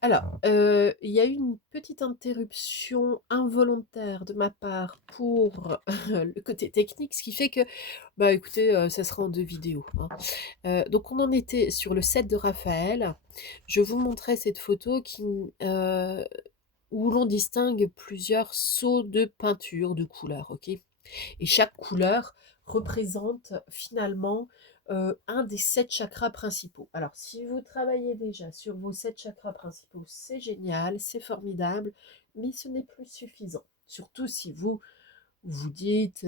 Alors, il y a eu une petite interruption involontaire de ma part pour le côté technique, ce qui fait que, bah écoutez, ça sera en 2 vidéos, hein. Donc on en était sur le set de Raphaël. Je vous montrais cette photo où l'on distingue plusieurs seaux de peinture de couleurs, OK? Et chaque couleur représente finalement un des 7 chakras principaux. Alors, si vous travaillez déjà sur vos 7 chakras principaux, c'est génial, c'est formidable, mais ce n'est plus suffisant. Surtout si vous vous dites,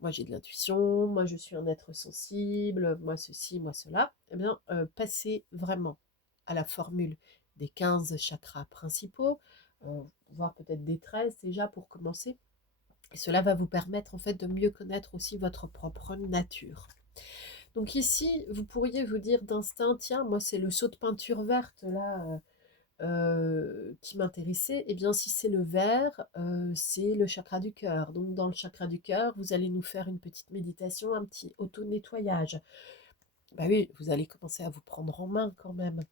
moi j'ai de l'intuition, moi je suis un être sensible, moi ceci, moi cela, eh bien, passez vraiment à la formule des 15 chakras principaux, voire peut-être des 13 déjà pour commencer. Et cela va vous permettre en fait de mieux connaître aussi votre propre nature. Donc ici, vous pourriez vous dire d'instinct, tiens, moi c'est le seau de peinture verte là qui m'intéressait. Eh bien si c'est le vert, c'est le chakra du cœur. Donc dans le chakra du cœur, vous allez nous faire une petite méditation, un petit auto-nettoyage. Bah oui, vous allez commencer à vous prendre en main quand même.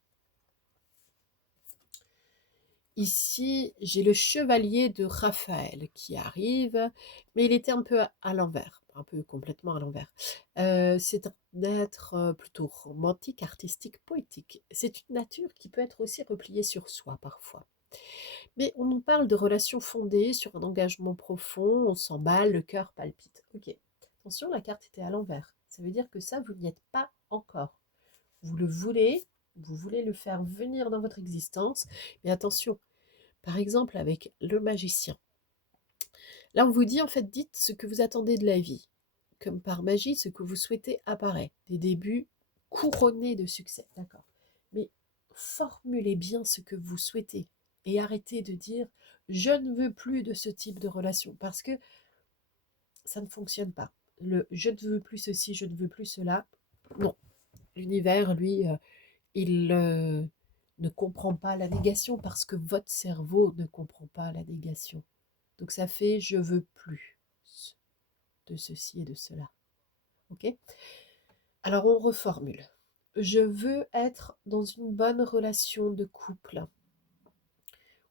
Ici, j'ai le chevalier de Raphaël qui arrive, mais il était un peu à l'envers, un peu complètement à l'envers. C'est un être plutôt romantique, artistique, poétique. C'est une nature qui peut être aussi repliée sur soi parfois. Mais on nous parle de relations fondées sur un engagement profond, on s'emballe, le cœur palpite. Ok, attention, la carte était à l'envers. Ça veut dire que ça, vous n'y êtes pas encore. Vous le voulez, vous voulez le faire venir dans votre existence, mais attention, par exemple, avec le magicien. Là, on vous dit, en fait, dites ce que vous attendez de la vie. Comme par magie, ce que vous souhaitez apparaît. Des débuts couronnés de succès, d'accord. Mais formulez bien ce que vous souhaitez et arrêtez de dire je ne veux plus de ce type de relation parce que ça ne fonctionne pas. Le je ne veux plus ceci, je ne veux plus cela. Non, l'univers, lui, il ne comprend pas la négation parce que votre cerveau ne comprend pas la négation. Donc ça fait je veux plus de ceci et de cela. Ok? Alors on reformule. Je veux être dans une bonne relation de couple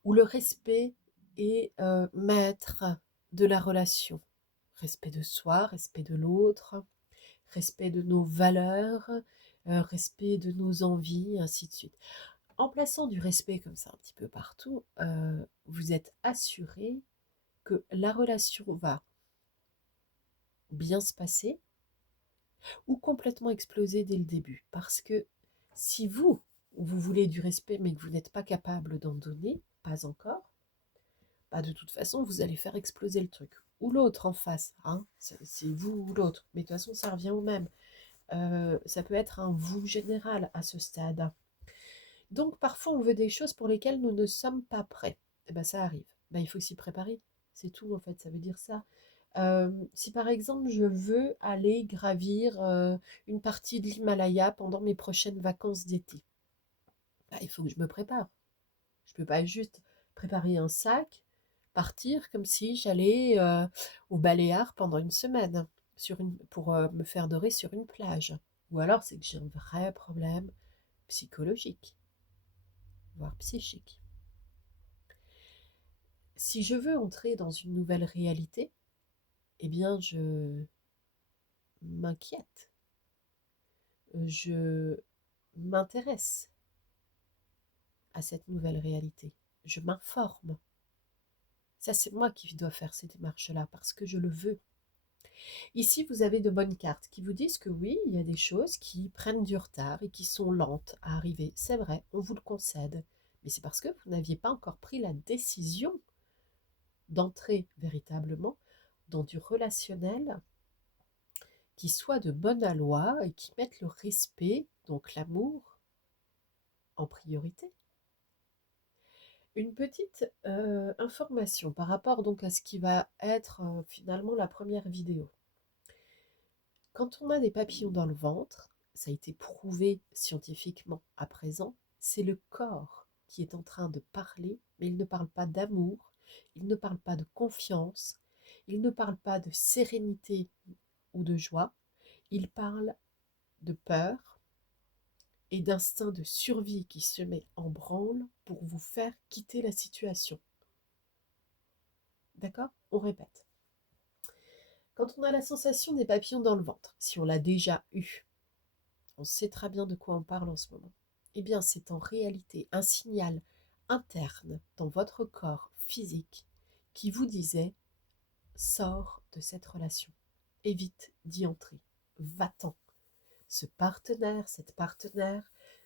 où le respect est maître de la relation. Respect de soi, respect de l'autre, respect de nos valeurs, respect de nos envies, ainsi de suite. En plaçant du respect comme ça un petit peu partout, vous êtes assuré que la relation va bien se passer ou complètement exploser dès le début. Parce que si vous voulez du respect mais que vous n'êtes pas capable d'en donner, pas encore, bah de toute façon, vous allez faire exploser le truc. Ou l'autre en face, hein, c'est vous ou l'autre. Mais de toute façon, ça revient au même. Ça peut être un vous général à ce stade. Donc parfois, on veut des choses pour lesquelles nous ne sommes pas prêts. Et ben ça arrive. Ben, il faut s'y préparer. C'est tout en fait, ça veut dire ça. Si par exemple je veux aller gravir une partie de l'Himalaya pendant mes prochaines vacances d'été, bah, il faut que je me prépare. Je ne peux pas juste préparer un sac, partir comme si j'allais au Baléares pendant une semaine pour me faire dorer sur une plage. Ou alors c'est que j'ai un vrai problème psychologique, voire psychique. Si je veux entrer dans une nouvelle réalité, eh bien je m'inquiète, je m'intéresse à cette nouvelle réalité, je m'informe. Ça, c'est moi qui dois faire ces démarches-là parce que je le veux. Ici, vous avez de bonnes cartes qui vous disent que oui, il y a des choses qui prennent du retard et qui sont lentes à arriver. C'est vrai, on vous le concède. Mais c'est parce que vous n'aviez pas encore pris la décision d'entrer véritablement dans du relationnel qui soit de bonne aloi et qui mette le respect, donc l'amour, en priorité. Une petite information par rapport donc à ce qui va être finalement la première vidéo. Quand on a des papillons dans le ventre, ça a été prouvé scientifiquement à présent, c'est le corps qui est en train de parler, mais il ne parle pas d'amour, il ne parle pas de confiance, il ne parle pas de sérénité ou de joie, il parle de peur, et d'instinct de survie qui se met en branle pour vous faire quitter la situation. D'accord? On répète. Quand on a la sensation des papillons dans le ventre, si on l'a déjà eu, on sait très bien de quoi on parle en ce moment. Eh bien, c'est en réalité un signal interne dans votre corps physique qui vous disait: sors de cette relation, évite d'y entrer, va-t'en. Ce partenaire, cette partenaire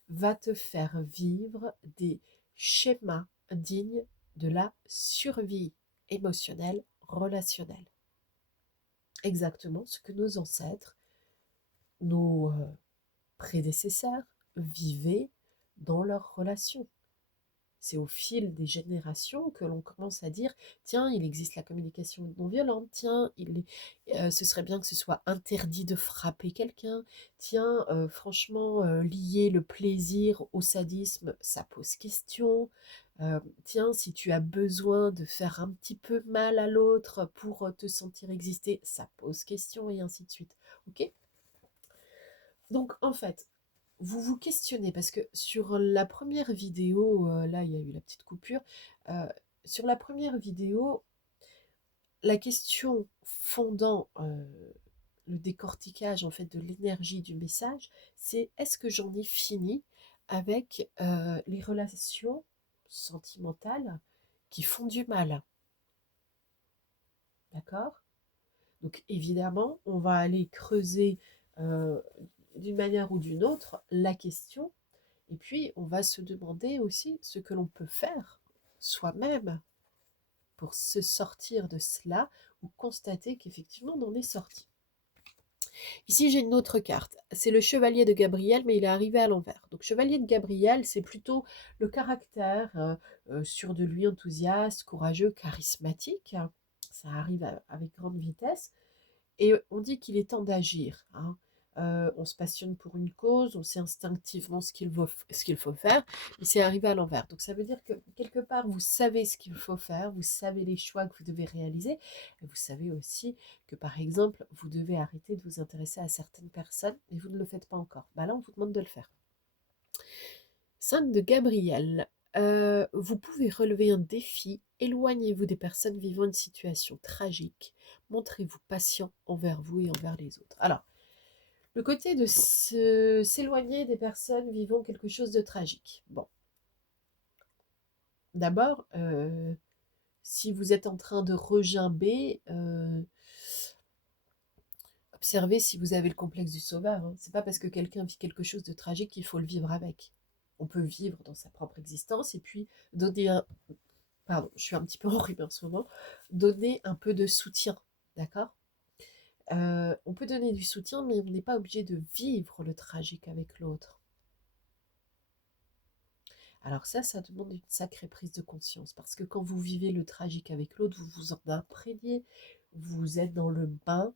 va te faire vivre des schémas dignes de la survie émotionnelle, relationnelle. Exactement ce que nos ancêtres, nos prédécesseurs vivaient dans leurs relations. C'est au fil des générations que l'on commence à dire: tiens, il existe la communication non violente, tiens, ce serait bien que ce soit interdit de frapper quelqu'un, tiens, franchement, lier le plaisir au sadisme, ça pose question, tiens, si tu as besoin de faire un petit peu mal à l'autre pour te sentir exister, ça pose question, et ainsi de suite. Ok? Donc, en fait, vous vous questionnez, parce que sur la première vidéo, là il y a eu la petite coupure, euh, sur la première vidéo, la question fondant le décortiquage en fait de l'énergie du message, c'est: est-ce que j'en ai fini avec les relations sentimentales qui font du mal? D'accord? Donc évidemment, on va aller creuser euh, d'une manière ou d'une autre la question. Et puis, on va se demander aussi ce que l'on peut faire soi-même pour se sortir de cela, ou constater qu'effectivement on en est sorti. Ici, j'ai une autre carte. C'est le chevalier de Gabriel, mais il est arrivé à l'envers. Donc, chevalier de Gabriel, c'est plutôt le caractère sûr de lui, enthousiaste, courageux, charismatique. Ça arrive avec grande vitesse. Et on dit qu'il est temps d'agir. Hein. On se passionne pour une cause, on sait instinctivement ce qu'il faut faire, mais c'est arrivé à l'envers. Donc ça veut dire que quelque part, vous savez ce qu'il faut faire, vous savez les choix que vous devez réaliser, et vous savez aussi que, par exemple, vous devez arrêter de vous intéresser à certaines personnes, et vous ne le faites pas encore. Bah là, on vous demande de le faire. 5 de Gabriel. Vous pouvez relever un défi, éloignez-vous des personnes vivant une situation tragique, montrez-vous patient envers vous et envers les autres. Alors, le côté de s'éloigner des personnes vivant quelque chose de tragique. Bon, d'abord, si vous êtes en train de regimber, observez si vous avez le complexe du sauveur. Hein. C'est pas parce que quelqu'un vit quelque chose de tragique qu'il faut le vivre avec. On peut vivre dans sa propre existence et puis donner un... Pardon, je suis un petit peu enrhumée en ce moment. Donner un peu de soutien, d'accord? On peut donner du soutien, mais on n'est pas obligé de vivre le tragique avec l'autre. Alors ça demande une sacrée prise de conscience, parce que quand vous vivez le tragique avec l'autre, vous vous en imprégnez, vous êtes dans le bain,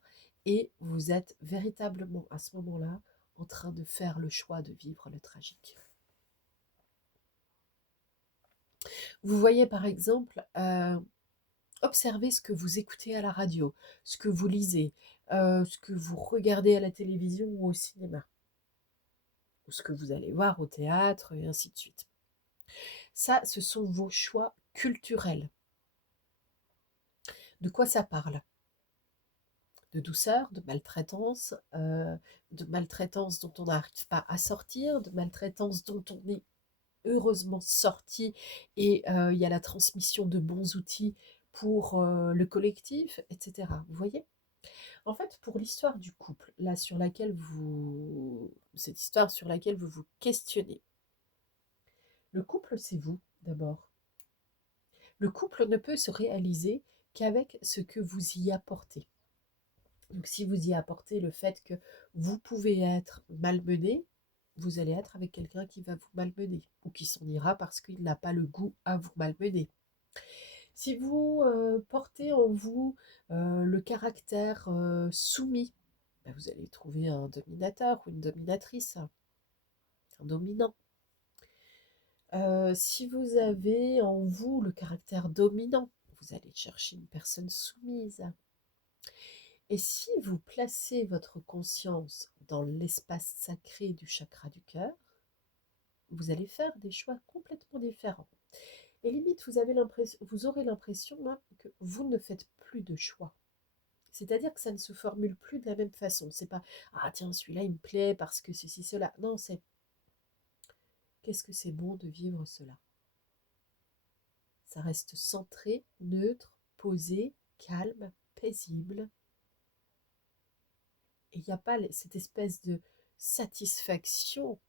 et vous êtes véritablement à ce moment-là en train de faire le choix de vivre le tragique. Vous voyez par exemple, observez ce que vous écoutez à la radio, ce que vous lisez, ce que vous regardez à la télévision ou au cinéma, ou ce que vous allez voir au théâtre, et ainsi de suite. Ça, ce sont vos choix culturels. De quoi ça parle? De douceur, de maltraitance dont on n'arrive pas à sortir, de maltraitance dont on est heureusement sorti, et il y a la transmission de bons outils pour le collectif, etc. Vous voyez? En fait, pour l'histoire du couple, là cette histoire sur laquelle vous vous questionnez, le couple, c'est vous d'abord. Le couple ne peut se réaliser qu'avec ce que vous y apportez. Donc si vous y apportez le fait que vous pouvez être malmené, vous allez être avec quelqu'un qui va vous malmener, ou qui s'en ira parce qu'il n'a pas le goût à vous malmener. Si vous portez en vous le caractère soumis, ben vous allez trouver un dominateur ou une dominatrice, un dominant. Si vous avez en vous le caractère dominant, vous allez chercher une personne soumise. Et si vous placez votre conscience dans l'espace sacré du chakra du cœur, vous allez faire des choix complètement différents. Et limite, vous aurez l'impression hein, que vous ne faites plus de choix. C'est-à-dire que ça ne se formule plus de la même façon. C'est pas ah tiens, celui-là il me plaît parce que ceci, cela. Non, c'est qu'est-ce que c'est bon de vivre cela. Ça reste centré, neutre, posé, calme, paisible. Et il n'y a pas cette espèce de satisfaction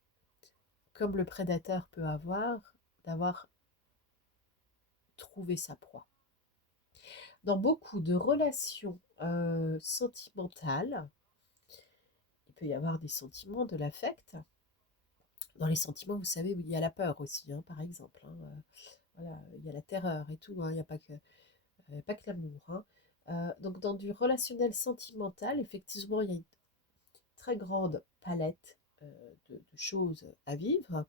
comme le prédateur peut avoir d'avoir trouvé sa proie. Dans beaucoup de relations sentimentales, il peut y avoir des sentiments, de l'affect. Dans les sentiments, vous savez, il y a la peur aussi, hein, par exemple. Hein, voilà, il y a la terreur et tout, hein, il n'y a pas que l'amour. Hein. Donc dans du relationnel sentimental, effectivement, il y a une très grande palette de choses à vivre,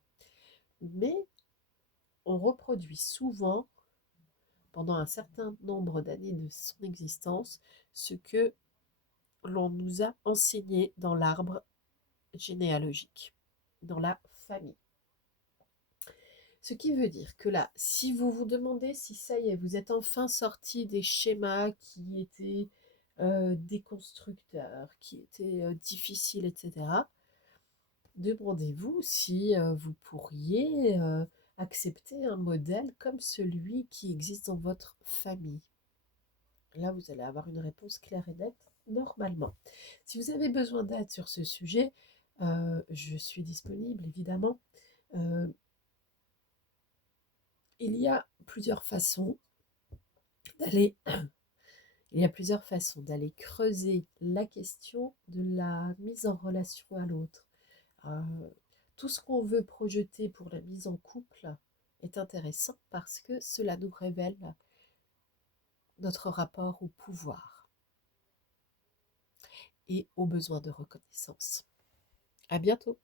mais on reproduit souvent, pendant un certain nombre d'années de son existence, ce que l'on nous a enseigné dans l'arbre généalogique, dans la famille. Ce qui veut dire que là, si vous vous demandez si ça y est, vous êtes enfin sorti des schémas qui étaient déconstructeurs, qui étaient difficiles, etc., demandez-vous si vous pourriez accepter un modèle comme celui qui existe dans votre famille. Là, vous allez avoir une réponse claire et nette, normalement. Si vous avez besoin d'aide sur ce sujet, je suis disponible, évidemment. Euh, il y a plusieurs façons d'aller il y a plusieurs façons d'aller creuser la question de la mise en relation à l'autre. Euh, tout ce qu'on veut projeter pour la mise en couple est intéressant parce que cela nous révèle notre rapport au pouvoir et au besoin de reconnaissance. À bientôt.